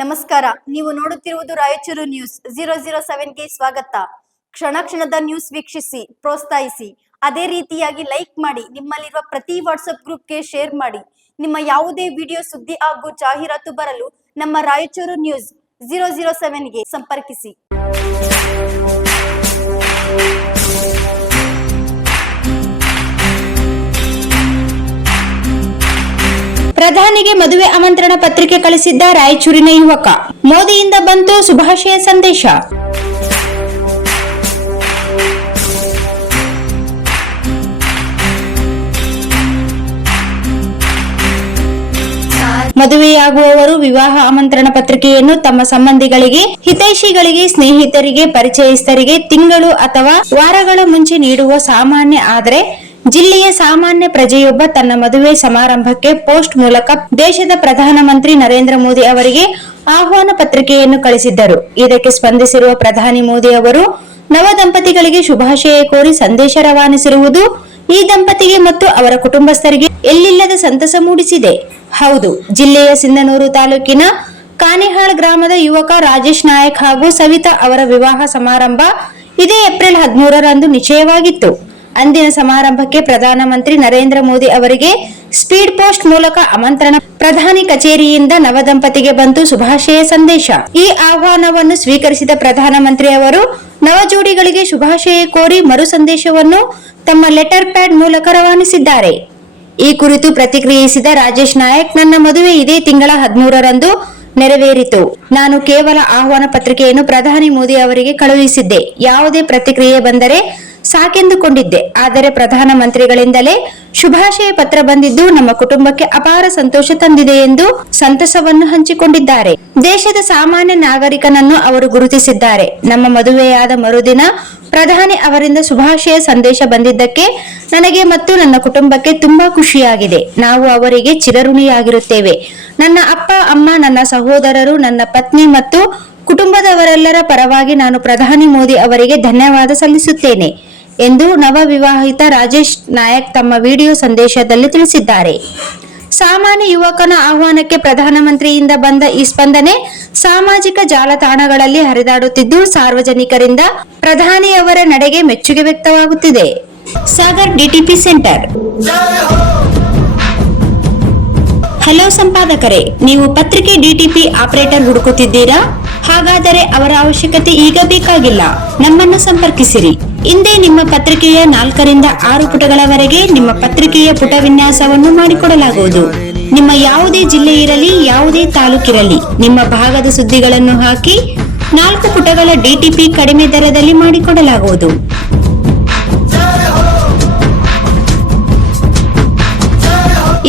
ನಮಸ್ಕಾರ. ನೀವು ನೋಡುತ್ತಿರುವುದು ರಾಯಚೂರು ನ್ಯೂಸ್ 007ಗೆ ಸ್ವಾಗತ. ಕ್ಷಣ ಕ್ಷಣದ ನ್ಯೂಸ್ ವೀಕ್ಷಿಸಿ, ಪ್ರೋತ್ಸಾಹಿಸಿ. ಅದೇ ರೀತಿಯಾಗಿ ಲೈಕ್ ಮಾಡಿ, ನಿಮ್ಮಲ್ಲಿರುವ ಪ್ರತಿ ವಾಟ್ಸ್ಆಪ್ ಗ್ರೂಪ್ಗೆ ಶೇರ್ ಮಾಡಿ. ನಿಮ್ಮ ಯಾವುದೇ ವಿಡಿಯೋ, ಸುದ್ದಿ ಹಾಗೂ ಜಾಹೀರಾತು ಬರಲು ನಮ್ಮ ರಾಯಚೂರು ನ್ಯೂಸ್ 007ಗೆ ಸಂಪರ್ಕಿಸಿ. ಪ್ರಧಾನಿಗೆ ಮದುವೆ ಆಮಂತ್ರಣ ಪತ್ರಿಕೆ ಕಳಿಸಿದ್ದ ರಾಯಚೂರಿನ ಯುವಕ. ಮೋದಿಯಿಂದ ಬಂತು ಶುಭಾಶಯ ಸಂದೇಶ. ಮದುವೆಯಾಗುವವರು ವಿವಾಹ ಆಮಂತ್ರಣ ಪತ್ರಿಕೆಯನ್ನು ತಮ್ಮ ಸಂಬಂಧಿಗಳಿಗೆ, ಹಿತೈಷಿಗಳಿಗೆ, ಸ್ನೇಹಿತರಿಗೆ, ಪರಿಚಯಸ್ಥರಿಗೆ ತಿಂಗಳು ಅಥವಾ ವಾರಗಳ ಮುಂಚೆ ನೀಡುವ ಸಾಮಾನ್ಯ. ಆದರೆ ಜಿಲ್ಲೆಯ ಸಾಮಾನ್ಯ ಪ್ರಜೆಯೊಬ್ಬ ತನ್ನ ಮದುವೆ ಸಮಾರಂಭಕ್ಕೆ ಪೋಸ್ಟ್ ಮೂಲಕ ದೇಶದ ಪ್ರಧಾನಮಂತ್ರಿ ನರೇಂದ್ರ ಮೋದಿ ಅವರಿಗೆ ಆಹ್ವಾನ ಪತ್ರಿಕೆಯನ್ನು ಕಳಿಸಿದ್ದರು. ಇದಕ್ಕೆ ಸ್ಪಂದಿಸಿರುವ ಪ್ರಧಾನಿ ಮೋದಿ ಅವರು ನವ ದಂಪತಿಗಳಿಗೆ ಶುಭಾಶಯ ಕೋರಿ ಸಂದೇಶ ರವಾನಿಸಿರುವುದು ಈ ದಂಪತಿಗೆ ಮತ್ತು ಅವರ ಕುಟುಂಬಸ್ಥರಿಗೆ ಎಲ್ಲಿಲ್ಲದ ಸಂತಸ ಮೂಡಿಸಿದೆ. ಹೌದು, ಜಿಲ್ಲೆಯ ಸಿಂಧನೂರು ತಾಲೂಕಿನ ಕಾನಿಹಾಳ್ ಗ್ರಾಮದ ಯುವಕ ರಾಜೇಶ್ ನಾಯಕ್ ಹಾಗೂ ಸವಿತಾ ಅವರ ವಿವಾಹ ಸಮಾರಂಭ ಇದೇ ಏಪ್ರಿಲ್ 13ರಂದು ನಿಶ್ಚಯವಾಗಿತ್ತು. ಅಂದಿನ ಸಮಾರಂಭಕ್ಕೆ ಪ್ರಧಾನಮಂತ್ರಿ ನರೇಂದ್ರ ಮೋದಿ ಅವರಿಗೆ ಸ್ಪೀಡ್ ಪೋಸ್ಟ್ ಮೂಲಕ ಆಮಂತ್ರಣ. ಪ್ರಧಾನಿ ಕಚೇರಿಯಿಂದ ನವ ದಂಪತಿಗೆ ಬಂತು ಶುಭಾಶಯ ಸಂದೇಶ. ಈ ಆಹ್ವಾನವನ್ನು ಸ್ವೀಕರಿಸಿದ ಪ್ರಧಾನಮಂತ್ರಿ ಅವರು ನವ ಜೋಡಿಗಳಿಗೆ ಶುಭಾಶಯ ಕೋರಿ ಮರು ಸಂದೇಶವನ್ನು ತಮ್ಮ ಲೆಟರ್ ಪ್ಯಾಡ್ ಮೂಲಕ ರವಾನಿಸಿದ್ದಾರೆ. ಈ ಕುರಿತು ಪ್ರತಿಕ್ರಿಯಿಸಿದ ರಾಜೇಶ್ ನಾಯಕ್, ನನ್ನ ಮದುವೆ ಇದೇ ತಿಂಗಳ 13ರಂದು ನೆರವೇರಿತು. ನಾನು ಕೇವಲ ಆಹ್ವಾನ ಪತ್ರಿಕೆಯನ್ನು ಪ್ರಧಾನಿ ಮೋದಿ ಅವರಿಗೆ ಕಳುಹಿಸಿದ್ದೆ. ಯಾವುದೇ ಪ್ರತಿಕ್ರಿಯೆ ಬಂದರೆ ಸಾಕೆಂದುಕೊಂಡಿದ್ದೆ. ಆದರೆ ಪ್ರಧಾನಮಂತ್ರಿಗಳಿಂದಲೇ ಶುಭಾಶಯ ಪತ್ರ ಬಂದಿದ್ದು ನಮ್ಮ ಕುಟುಂಬಕ್ಕೆ ಅಪಾರ ಸಂತೋಷ ತಂದಿದೆ ಎಂದು ಸಂತಸವನ್ನು ಹಂಚಿಕೊಂಡಿದ್ದಾರೆ. ದೇಶದ ಸಾಮಾನ್ಯ ನಾಗರಿಕನನ್ನು ಅವರು ಗುರುತಿಸಿದ್ದಾರೆ. ನಮ್ಮ ಮದುವೆಯಾದ ಮರುದಿನ ಪ್ರಧಾನಿ ಅವರಿಂದ ಶುಭಾಶಯ ಸಂದೇಶ ಬಂದಿದ್ದಕ್ಕೆ ನನಗೆ ಮತ್ತು ನನ್ನ ಕುಟುಂಬಕ್ಕೆ ತುಂಬಾ ಖುಷಿಯಾಗಿದೆ. ನಾವು ಅವರಿಗೆ ಚಿರಋಣಿಯಾಗಿರುತ್ತೇವೆ. ನನ್ನ ಅಪ್ಪ, ಅಮ್ಮ, ನನ್ನ ಸಹೋದರರು, ನನ್ನ ಪತ್ನಿ ಮತ್ತು ಕುಟುಂಬದವರೆಲ್ಲರ ಪರವಾಗಿ ನಾನು ಪ್ರಧಾನಿ ಮೋದಿ ಅವರಿಗೆ ಧನ್ಯವಾದ ಸಲ್ಲಿಸುತ್ತೇನೆ ಎಂದು ನವ ವಿವಾಹಿತ ರಾಜೇಶ್ ನಾಯಕ್ ತಮ್ಮ ವಿಡಿಯೋ ಸಂದೇಶದಲ್ಲಿ ತಿಳಿಸಿದ್ದಾರೆ. ಸಾಮಾನ್ಯ ಯುವಕನ ಆಹ್ವಾನಕ್ಕೆ ಪ್ರಧಾನಮಂತ್ರಿಯಿಂದ ಬಂದ ಈ ಸ್ಪಂದನೆ ಸಾಮಾಜಿಕ ಜಾಲತಾಣಗಳಲ್ಲಿ ಹರಿದಾಡುತ್ತಿದ್ದು, ಸಾರ್ವಜನಿಕರಿಂದ ಪ್ರಧಾನಿಯವರ ನಡೆಗೆ ಮೆಚ್ಚುಗೆ ವ್ಯಕ್ತವಾಗುತ್ತಿದೆ. Sagar DTP centre. ಹಲೋ ಸಂಪಾದಕರೇ, ನೀವು ಪತ್ರಿಕೆ ಡಿಟಿಪಿ ಆಪರೇಟರ್ ಹುಡುಕುತ್ತಿದ್ದೀರಾ? ಹಾಗಾದರೆ ಅವರ ಅವಶ್ಯಕತೆ ಈಗ ಬೇಕಾಗಿಲ್ಲ. ನಮ್ಮನ್ನು ಸಂಪರ್ಕಿಸಿರಿ. ಇಂದೇ ನಿಮ್ಮ ಪತ್ರಿಕೆಯ 4ರಿಂದ 6 ಪುಟಗಳವರೆಗೆ ನಿಮ್ಮ ಪತ್ರಿಕೆಯ ಪುಟ ವಿನ್ಯಾಸವನ್ನು ಮಾಡಿಕೊಡಲಾಗುವುದು. ನಿಮ್ಮ ಯಾವುದೇ ಜಿಲ್ಲೆ ಇರಲಿ, ಯಾವುದೇ ತಾಲೂಕಿರಲಿ, ನಿಮ್ಮ ಭಾಗದ ಸುದ್ದಿಗಳನ್ನು ಹಾಕಿ 4 ಪುಟಗಳ ಡಿಟಿಪಿ ಕಡಿಮೆ ದರದಲ್ಲಿ ಮಾಡಿಕೊಡಲಾಗುವುದು.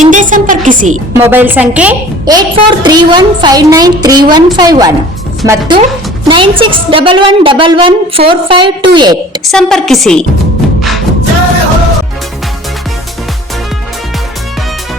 ಇಂದೇ ಸಂಪರ್ಕಿಸಿ. ಮೊಬೈಲ್ ಸಂಖ್ಯೆ 8431593151 ಮತ್ತು 9611114528 ಸಂಪರ್ಕಿಸಿ.